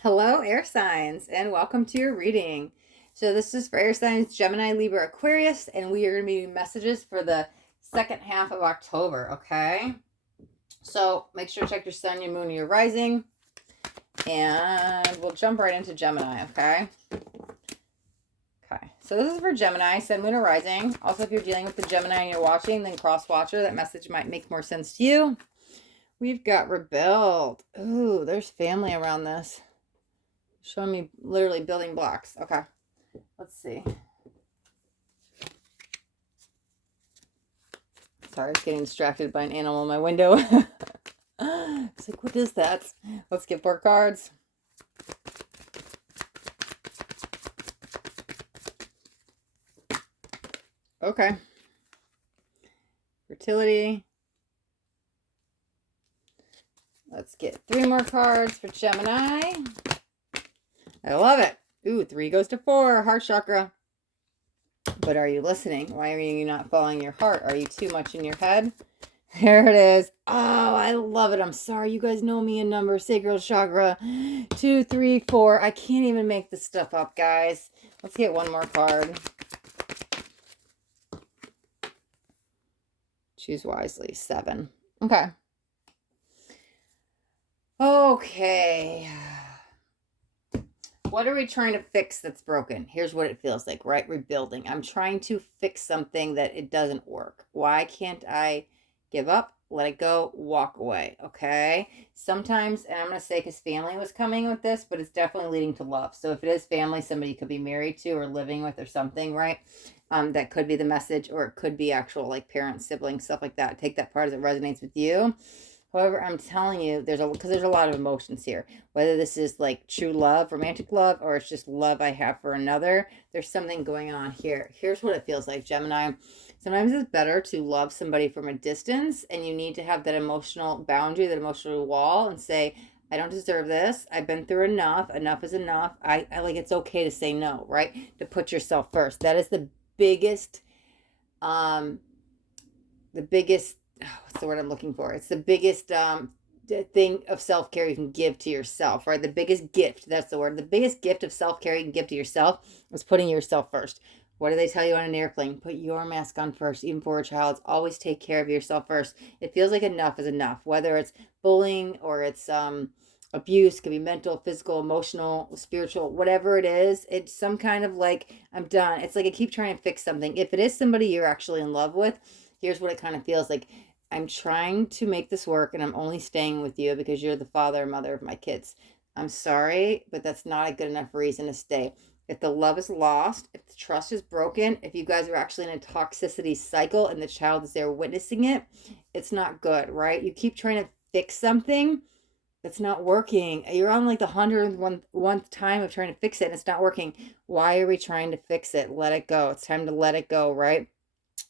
Hello, air signs, and welcome to your reading. So, this is for air signs Gemini, Libra, Aquarius, and we are going to be doing messages for the second half of October, okay? So, make sure to check your sun, your moon, and your rising, and we'll jump right into Gemini, okay? Okay, so this is for Gemini, sun, moon, or rising. Also, if you're dealing with the Gemini and you're watching, then cross watcher, that message might make more sense to you. We've got rebelled. Ooh, there's family around this. Showing me literally building blocks. Okay, let's see. Sorry, I was getting distracted by an animal in my window. It's like, what is that? Let's get 4 cards. Okay. Fertility. Let's get 3 more cards for Gemini. I love it. Ooh, 3 goes to 4. Heart chakra. But are you listening? Why are you not following your heart? Are you too much in your head? There it is. Oh, I love it. I'm sorry. You guys know me in numbers. Sacral chakra. 2, 3, 4. I can't even make this stuff up, guys. Let's get 1 more card. Choose wisely. 7. Okay. Okay. What are we trying to fix that's broken? Here's what it feels like, right? Rebuilding. I'm trying to fix something that it doesn't work. Why can't I give up, let it go, walk away? Okay. Sometimes, and I'm going to say because family was coming with this, but it's definitely leading to love. So if it is family, somebody you could be married to or living with or something, right? That could be the message, or it could be actual like parents, siblings, stuff like that. Take that part as it resonates with you. However, I'm telling you, there's a lot of emotions here. Whether this is like true love, romantic love, or it's just love I have for another, there's something going on here. Here's what it feels like, Gemini. Sometimes it's better to love somebody from a distance, and you need to have that emotional boundary, that emotional wall, and say, I don't deserve this. I've been through enough. Enough is enough. I like it's okay to say no, right? To put yourself first. That is biggest, um, the biggest what's the word I'm looking for? It's the biggest thing of self care you can give to yourself, right? The biggest gift, that's the word. The biggest gift of self care you can give to yourself is putting yourself first. What do they tell you on an airplane? Put your mask on first, even for a child. Always take care of yourself first. It feels like enough is enough, whether it's bullying or it's abuse, could be mental, physical, emotional, spiritual, whatever it is. It's some kind of like, I'm done. It's like I keep trying to fix something. If it is somebody you're actually in love with, here's what it kind of feels like. I'm trying to make this work and I'm only staying with you because you're the father or mother of my kids. I'm sorry, but that's not a good enough reason to stay. If the love is lost, if the trust is broken, if you guys are actually in a toxicity cycle and the child is there witnessing it, it's not good, right? You keep trying to fix something that's not working. You're on like the 101th time of trying to fix it and it's not working. Why are we trying to fix it? Let it go. It's time to let it go, right?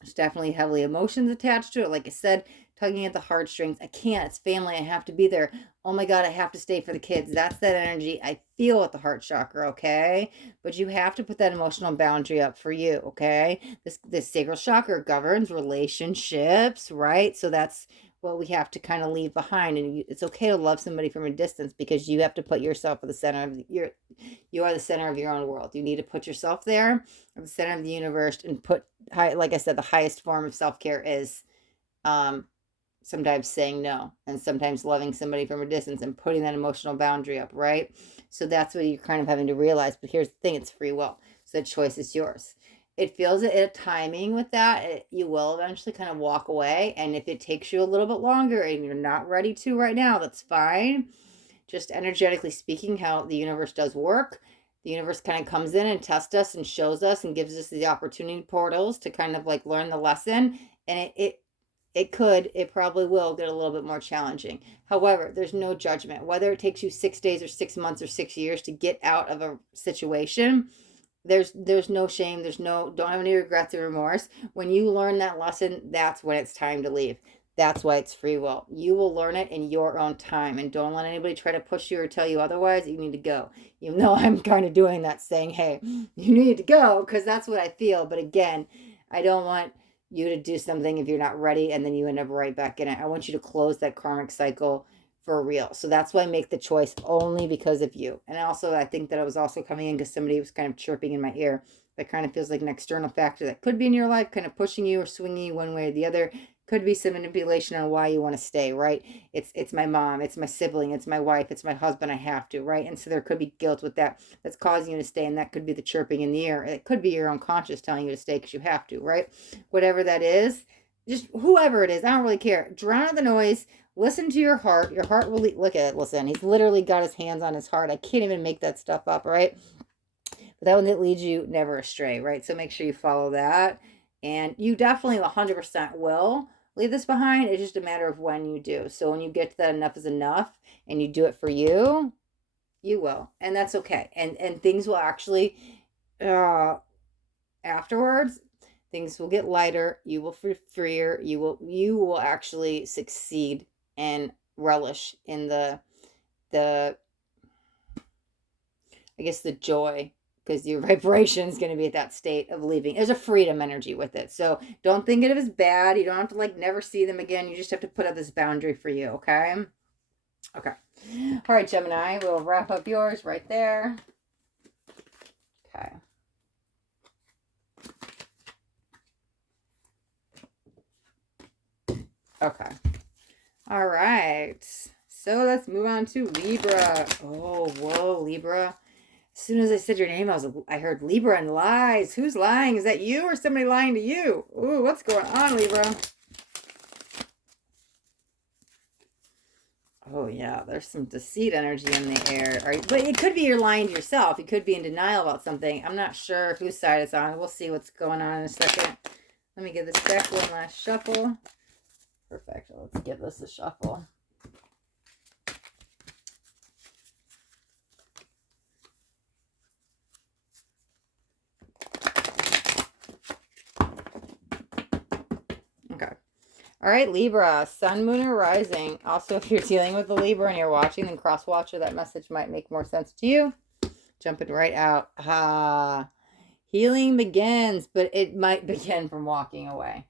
There's definitely heavily emotions attached to it. Like I said, tugging at the heartstrings. I can't. It's family. I have to be there. Oh my God, I have to stay for the kids. That's that energy I feel at the heart chakra, okay? But you have to put that emotional boundary up for you, okay? This sacral chakra governs relationships, right? So that's what we have to kind of leave behind. And it's okay to love somebody from a distance because you have to put yourself at the center of you are the center of your own world. You need to put yourself there at the center of the universe and put like I said, the highest form of self-care is um sometimes saying no and sometimes loving somebody from a distance and putting that emotional boundary up, right? So that's what you're kind of having to realize. But here's the thing, it's free will. So the choice is yours. It feels at a timing with that, you will eventually kind of walk away. And if it takes you a little bit longer and you're not ready to right now, that's fine. Just energetically speaking, how the universe does work. The universe kind of comes in and tests us and shows us and gives us the opportunity portals to kind of like learn the lesson. And it probably will get a little bit more challenging. However, there's no judgment. Whether it takes you 6 days or 6 months or 6 years to get out of a situation, there's no shame. Don't have any regrets or remorse. When you learn that lesson, that's when it's time to leave. That's why it's free will. You will learn it in your own time, and don't let anybody try to push you or tell you otherwise. You need to go. Even though I'm kind of doing that, saying, hey, you need to go, because that's what I feel. But again, I don't want you to do something if you're not ready and then you end up right back in it. I want you to close that karmic cycle for real. So that's why I make the choice only because of you. And also, I think that I was also coming in because somebody was kind of chirping in my ear. That kind of feels like an external factor that could be in your life, kind of pushing you or swinging you one way or the other. Could be some manipulation on why you want to stay, right? It's my mom, it's my sibling, it's my wife, it's my husband, I have to, right? And so there could be guilt with that that's causing you to stay, and that could be the chirping in the ear. It could be your unconscious telling you to stay because you have to, right? Whatever that is, just whoever it is, I don't really care. Drown out the noise. Listen to your heart. Your heart will look at it. Listen, he's literally got his hands on his heart. I can't even make that stuff up, right? But that one that leads you never astray, right? So make sure you follow that. And you definitely 100% will leave this behind. It's just a matter of when you do. So when you get to that enough is enough and you do it for you, you will. And that's okay. And things will actually afterwards, things will get lighter, you will feel freer, you will actually succeed and relish in the I guess the joy, because your vibration is going to be at that state of leaving. There's a freedom energy with it. So don't think of it as bad. You don't have to like never see them again. You just have to put up this boundary for you, okay? Okay. All right, Gemini, we'll wrap up yours right there. Okay. Okay. All right. So let's move on to Libra. Oh, whoa, Libra. As soon as I said your name, I heard Libra and lies. Who's lying? Is that you or somebody lying to you? Ooh, what's going on, Libra? Oh, yeah, there's some deceit energy in the air. But it could be you're lying to yourself. You could be in denial about something. I'm not sure whose side it's on. We'll see what's going on in a second. Let me give this deck one last shuffle. Perfect. Let's give this a shuffle. Okay. All right, Libra, sun, moon, or rising. Also, if you're dealing with a Libra and you're watching, then cross-watch, or that message might make more sense to you. Jumping right out. Healing begins, but it might begin from walking away.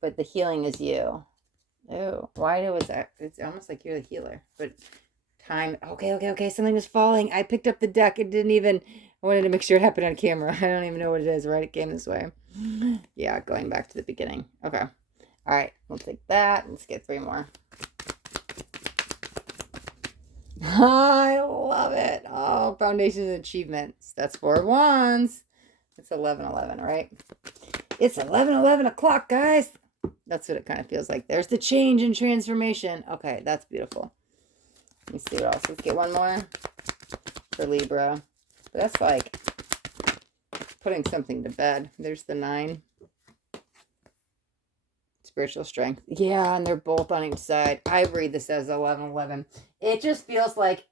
But the healing is you. Oh, why was that? It's almost like you're the healer. But time. Okay. Something was falling. I picked up the deck. It didn't even. I wanted to make sure it happened on camera. I don't even know what it is, right? It came this way. Yeah, going back to the beginning. Okay. All right, we'll take that. Let's get 3 more. I love it. Oh, foundations and achievements. That's 4 of Wands. It's 11:11, right? It's 11:11 o'clock, guys. That's what it kind of feels like. There's the change and transformation. Okay, that's beautiful. Let me see what else. Let's get one more for Libra. But that's like putting something to bed. There's the 9. Spiritual strength. Yeah, and they're both on each side. I read this as 11:11. It just feels like,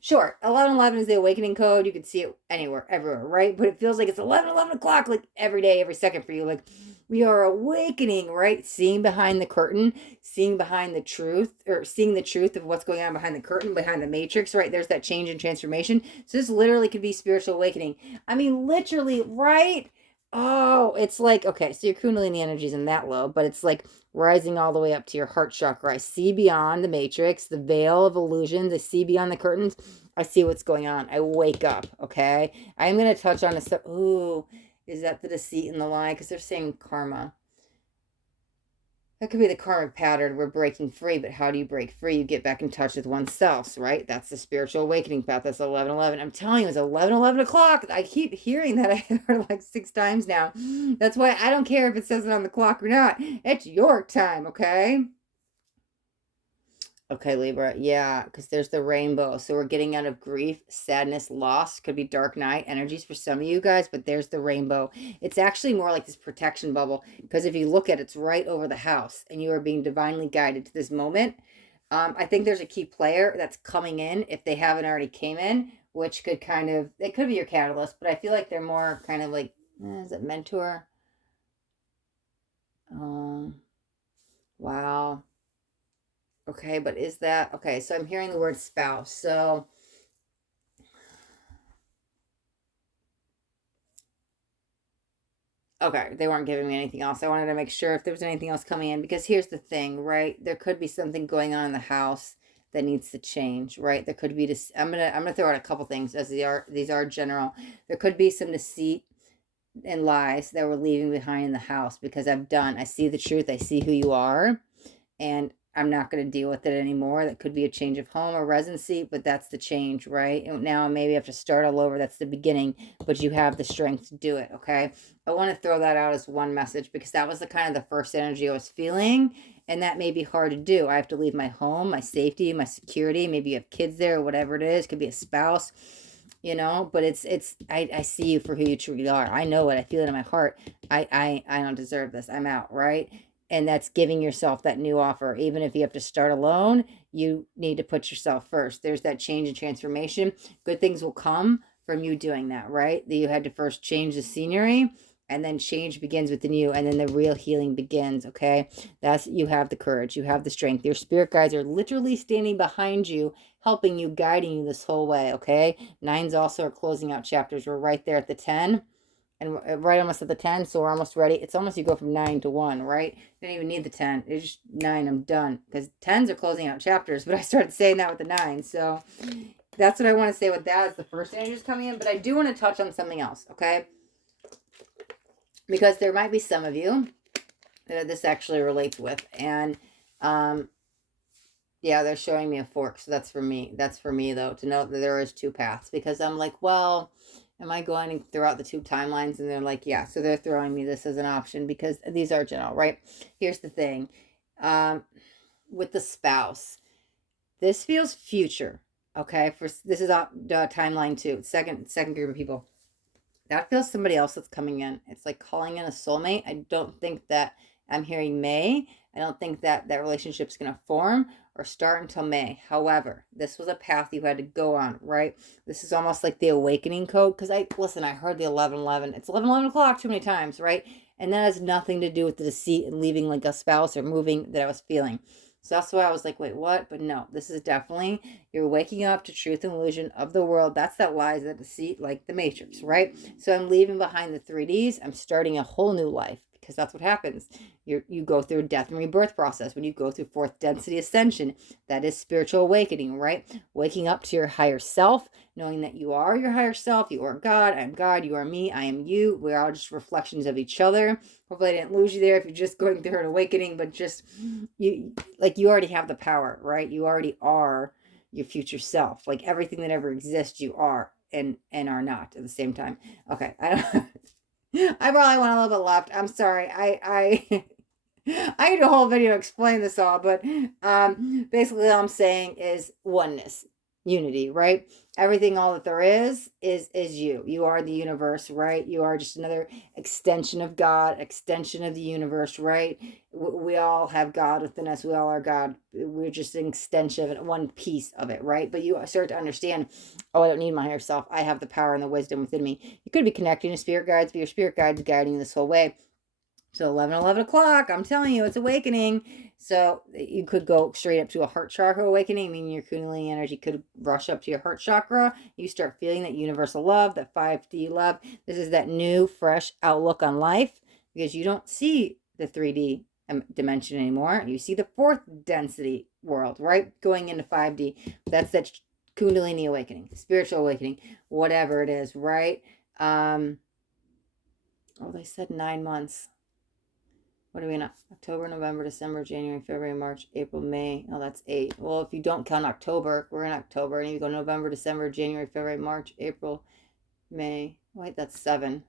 sure, 11:11 is the awakening code. You can see it anywhere, everywhere, right? But it feels like it's 11:11 o'clock, like every day, every second for you. Like we are awakening, right? Seeing behind the curtain, seeing behind the truth, or seeing the truth of what's going on behind the curtain, behind the matrix, right? There's that change and transformation. So this literally could be spiritual awakening. I mean, literally, right? Oh, it's like, okay, so your Kundalini energy isn't that low, but it's like rising all the way up to your heart chakra. I see beyond the matrix, the veil of illusions. I see beyond the curtains. I see what's going on. I wake up, okay? I'm going to touch on a stuff. Ooh, is that the deceit and the lie? Because they're saying karma. That could be the karmic pattern. We're breaking free, but how do you break free? You get back in touch with oneself, right? That's the spiritual awakening path. That's 11:11. I'm telling you, it's 11:11 o'clock. I keep hearing that. I heard it like 6 times now. That's why I don't care if it says it on the clock or not. It's your time, okay? Okay, Libra. Yeah, because there's the rainbow. So we're getting out of grief, sadness, loss. Could be dark night energies for some of you guys, but there's the rainbow. It's actually more like this protection bubble, because if you look at it, it's right over the house, and you are being divinely guided to this moment. I think there's a key player that's coming in, if they haven't already came in, which could kind of, it could be your catalyst, but I feel like they're more kind of like, is it mentor? Wow. Okay, but is that, okay, so I'm hearing the word spouse. So, okay, they weren't giving me anything else. I wanted to make sure if there was anything else coming in, because here's the thing, right? There could be something going on in the house that needs to change, right? There could be this, I'm gonna throw out a couple things as these are general. There could be some deceit and lies that we're leaving behind in the house, because I see the truth, I see who you are, and I'm not going to deal with it anymore. That could be a change of home or residency, but that's the change, right? And now maybe I have to start all over. That's the beginning, but you have the strength to do it, okay? I want to throw that out as one message, because that was the kind of the first energy I was feeling, and that may be hard to do. I have to leave my home, my safety, my security. Maybe you have kids there or whatever it is. Could be a spouse, but I see you for who you truly are. I know it. I feel it in my heart. I don't deserve this. I'm out, right? And that's giving yourself that new offer. Even if you have to start alone, you need to put yourself first. There's that change and transformation. Good things will come from you doing that, right? That you had to first change the scenery, and then change begins within you, and then the real healing begins, okay? You have the courage, you have the strength. Your spirit guides are literally standing behind you, helping you, guiding you this whole way, okay? Nines also are closing out chapters. We're right there at the 10. And right almost at the 10, so we're almost ready. It's almost you go from 9 to 1, right? You don't even need the 10. It's just 9, I'm done. Because 10s are closing out chapters, but I started saying that with the 9. So that's what I want to say with that. It's the first energy is coming in. But I do want to touch on something else, okay? Because there might be some of you that this actually relates with. And, yeah, they're showing me a fork. So that's for me. That's for me, though, to know that there is two paths. Because I'm like, well, am I going throughout the two timelines? And they're like, yeah. So they're throwing me this as an option, because these are general, right? Here's the thing. With the spouse, this feels future, okay? This is timeline 2, second group of people. That feels somebody else that's coming in. It's like calling in a soulmate. I don't think that I'm hearing May. I don't think that relationship's going to form or start until May. However, this was a path you had to go on, right? This is almost like the awakening code. Because I heard the 11:11. It's 11:11 o'clock too many times, right? And that has nothing to do with the deceit and leaving like a spouse or moving that I was feeling. So that's why I was like, wait, what? But no, this is definitely, you're waking up to truth and illusion of the world. That's that lies, that deceit, like the Matrix, right? So I'm leaving behind the 3Ds. I'm starting a whole new life, because that's what happens. You go through a death and rebirth process. When you go through fourth density ascension, that is spiritual awakening, right? Waking up to your higher self, knowing that you are your higher self. You are God. I'm God. You are me. I am you. We're all just reflections of each other. Hopefully I didn't lose you there if you're just going through an awakening, but just you already have the power, right? You already are your future self. Like everything that ever exists, you are and are not at the same time. Okay, I don't. I probably went a little bit left. I'm sorry. I I need a whole video to explain this all, but basically all I'm saying is oneness, unity, right? Everything, all that there is you. You are the universe, right? You are just another extension of God, extension of the universe, right? We all have God within us. We all are God. We're just an extension of it, one piece of it, right? But you start to understand, oh, I don't need my higher self. I have the power and the wisdom within me. You could be connecting to spirit guides, but your spirit guides guiding you this whole way. So 11 o'clock, I'm telling you, it's awakening. So you could go straight up to a heart chakra awakening, meaning your Kundalini energy could rush up to your heart chakra. You start feeling that universal love, that 5D love. This is that new, fresh outlook on life, because you don't see the 3D dimension anymore. You see the fourth density world, right? Going into 5D. That's that Kundalini awakening, spiritual awakening, whatever it is, right? They said 9 months. What are we in? October, November, December, January, February, March, April, May. Oh, that's 8. Well, if you don't count October, we're in October. And you go November, December, January, February, March, April, May. Wait, that's 7.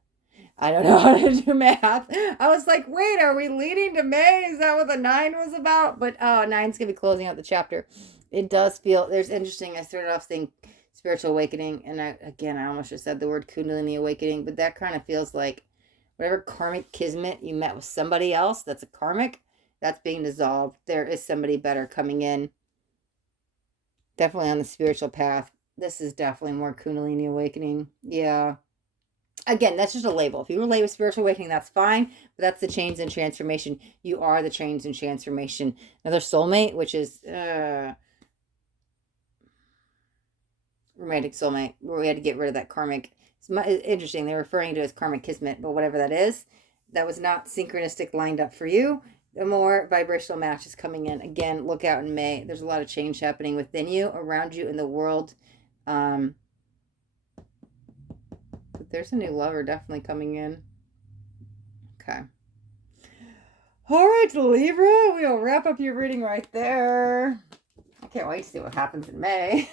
I don't know how to do math. I was like, wait, are we leading to May? Is that what the 9 was about? But 9's going to be closing out the chapter. It does feel, there's interesting. I started off saying spiritual awakening. And I almost just said the word Kundalini awakening. But that kind of feels like, whatever karmic kismet you met with somebody else that's a karmic, that's being dissolved. There is somebody better coming in. Definitely on the spiritual path. This is definitely more Kundalini awakening. Yeah. Again, that's just a label. If you relate with spiritual awakening, that's fine. But that's the change and transformation. You are the change and transformation. Another soulmate, which is romantic soulmate, where we had to get rid of that karmic. It's interesting. They're referring to it as karmic kismet, but whatever that is, that was not synchronistic lined up for you. The more vibrational match is coming in. Again, look out in May. There's a lot of change happening within you, around you, in the world. But there's a new lover definitely coming in. Okay. All right, Libra, we'll wrap up your reading right there. I can't wait to see what happens in May.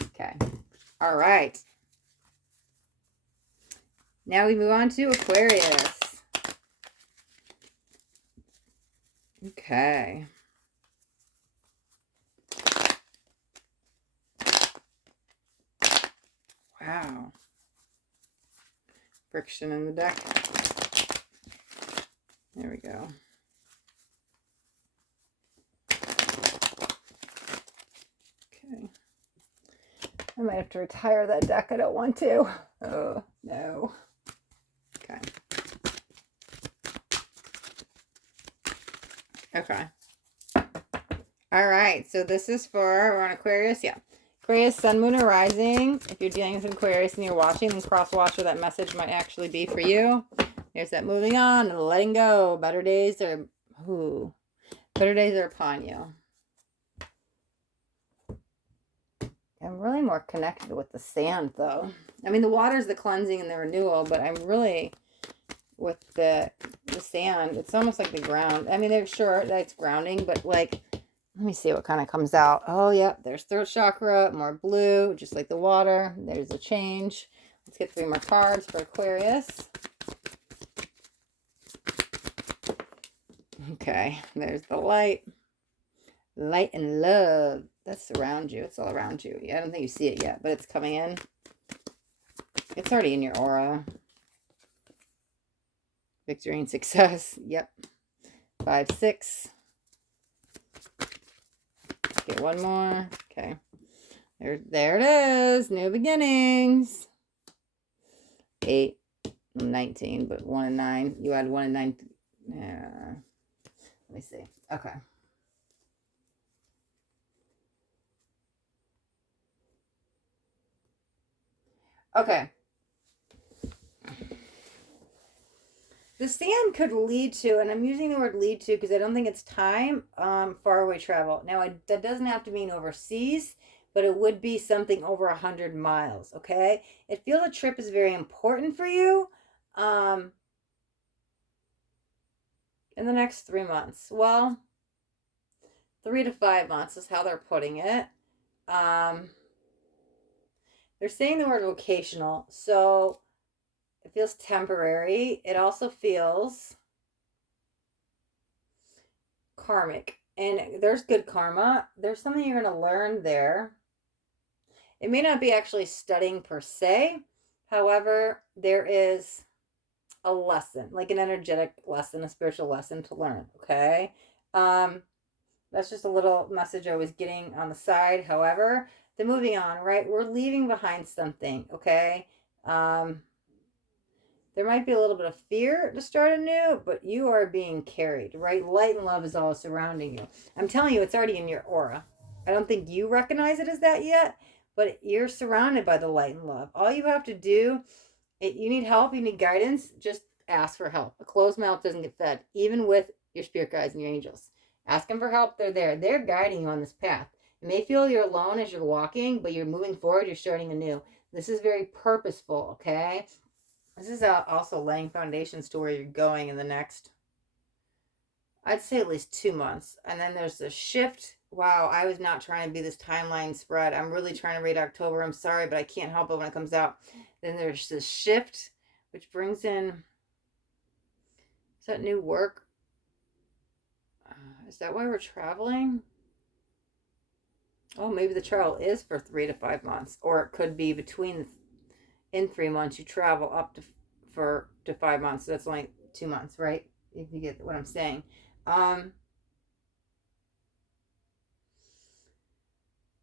Okay. All right. Now we move on to Aquarius. Okay. Wow. Friction in the deck. There we go. Okay. I might have to retire that deck. I don't want to. Oh, no. Okay. Okay. All right. So this is for, we're on Aquarius. Yeah. Aquarius, Sun, Moon, or Rising. If you're dealing with Aquarius and you're watching, then cross-watch where that message might actually be for you. There's that moving on and letting go. Better days are upon you. I'm really more connected with the sand, though. I mean, the water is the cleansing and the renewal, but I'm really with the sand. It's almost like the ground. I mean, they're sure that's grounding, but like, let me see what kind of comes out. Oh, yeah, there's throat chakra, more blue, just like the water. There's a change. Let's get 3 more cards for Aquarius. Okay, there's the light. Light and love. That's around you. It's all around you. Yeah, I don't think you see it yet, but it's coming in. It's already in your aura. Victory and success. Yep. 5, 6. Get one more. Okay. There it is. New beginnings. 8, 19, but 1 and 9. You had 1 and 9. Let me see. Okay. Okay. The sand could lead to, and I'm using the word lead to because I don't think it's time, faraway travel. Now, that doesn't have to mean overseas, but it would be something over 100 miles, okay? It feels a trip is very important for you in the next 3 months. Well, 3 to 5 months is how they're putting it. They're saying the word vocational, so it feels temporary. It also feels karmic. And there's good karma. There's something you're going to learn there. It may not be actually studying per se. However, there is a lesson, like an energetic lesson, a spiritual lesson to learn. Okay. That's just a little message I was getting on the side. However, then moving on, right? We're leaving behind something. Okay. There might be a little bit of fear to start anew, but you are being carried, right? Light and love is all surrounding you. I'm telling you, it's already in your aura. I don't think you recognize it as that yet, but you're surrounded by the light and love. All you have to do, you need help, you need guidance, just ask for help. A closed mouth doesn't get fed, even with your spirit guides and your angels. Ask them for help. They're there. They're guiding you on this path. It may feel you're alone as you're walking, but you're moving forward. You're starting anew. This is very purposeful, okay? This is also laying foundations to where you're going in the next, I'd say at least 2 months. And then there's a shift. Wow, I was not trying to be this timeline spread. I'm really trying to read October. I'm sorry, but I can't help it when it comes out. Then there's this shift, which brings in, is that new work? Is that why we're traveling? Oh, maybe the travel is for 3 to 5 months. Or it could be in 3 months you travel up to 5 months. So that's only 2 months, right? If you get what I'm saying.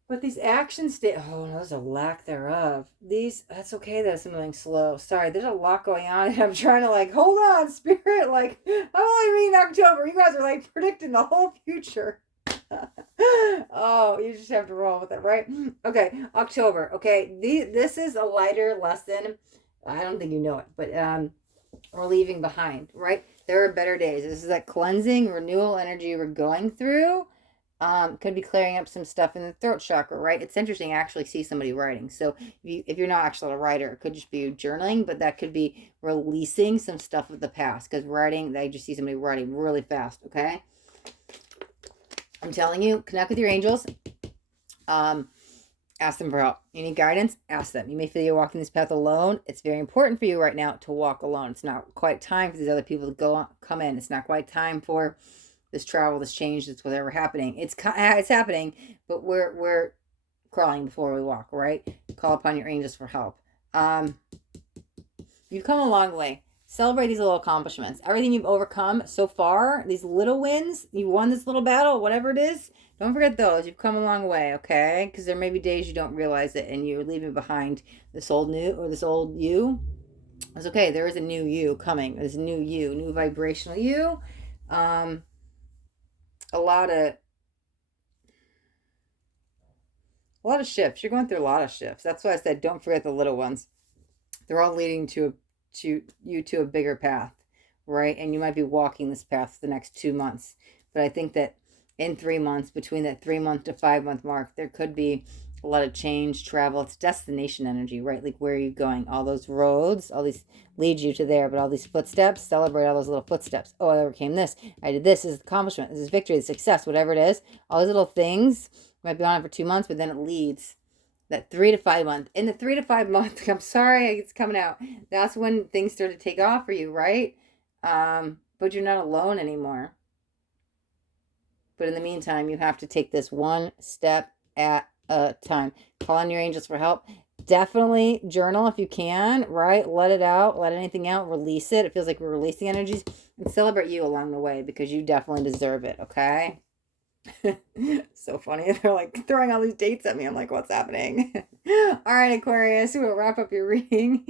But these actions there's a lack thereof. That's okay that it's moving slow. Sorry, there's a lot going on and I'm trying to hold on, spirit, I'm only reading October. You guys are predicting the whole future. Oh, you just have to roll with it, right? Okay, October. Okay, this is a lighter lesson. I don't think you know it, but or leaving behind, right? There are better days. This is that cleansing, renewal energy we're going through. Could be clearing up some stuff in the throat chakra, right? It's interesting. I actually see somebody writing. So if you're not actually a writer, it could just be journaling, but that could be releasing some stuff of the past. Because writing, I just see somebody writing really fast. Okay, I'm telling you, connect with your angels. Ask them for help. You need guidance? Ask them. You may feel you're walking this path alone. It's very important for you right now to walk alone. It's not quite time for these other people to come in. It's not quite time for this travel, this change, that's whatever happening. It's happening, but we're crawling before we walk, right? Call upon your angels for help. You've come a long way. Celebrate these little accomplishments. Everything you've overcome so far, these little wins, you won this little battle, whatever it is, don't forget those. You've come a long way, okay? Because there may be days you don't realize it and you're leaving behind this old you. It's okay. There is a new you coming. There's a new you, new vibrational you. A lot of shifts. You're going through a lot of shifts. That's why I said don't forget the little ones. They're all leading to a bigger path, right? And you might be walking this path for the next 2 months. But I think that in 3 months, between that 3 month to 5 month mark, there could be a lot of change, travel. It's destination energy, right? Like, where are you going? All those roads, all these lead you to there, but all these footsteps, celebrate all those little footsteps. Oh, I overcame this. I did this. This is accomplishment. This is victory, this is success, whatever it is. All these little things might be on it for 2 months, but then it leads that 3 to 5 month. In the 3 to 5 month, I'm sorry, it's coming out. That's when things start to take off for you, right? But you're not alone anymore. But in the meantime, you have to take this one step at a time. Call on your angels for help. Definitely journal if you can, right? Let it out. Let anything out. Release it. It feels like we're releasing energies. And celebrate you along the way because you definitely deserve it, okay? So funny. They're like throwing all these dates at me. I'm like, what's happening? All right, Aquarius, we'll wrap up your reading.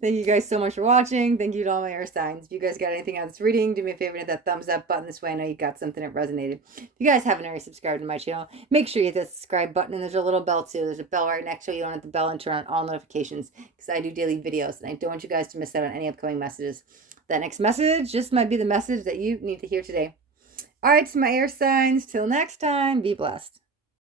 Thank you guys so much for watching. Thank you to all my air signs. If you guys got anything out of this reading, do me a favor and hit that thumbs up button. This way I know you got something that resonated. If you guys haven't already subscribed to my channel, make sure you hit that subscribe button. And there's a little bell too. There's a bell right next to it. You don't hit the bell and turn on all notifications because I do daily videos and I don't want you guys to miss out on any upcoming messages. That next message just might be the message that you need to hear today. All right, so my air signs, till next time, be blessed.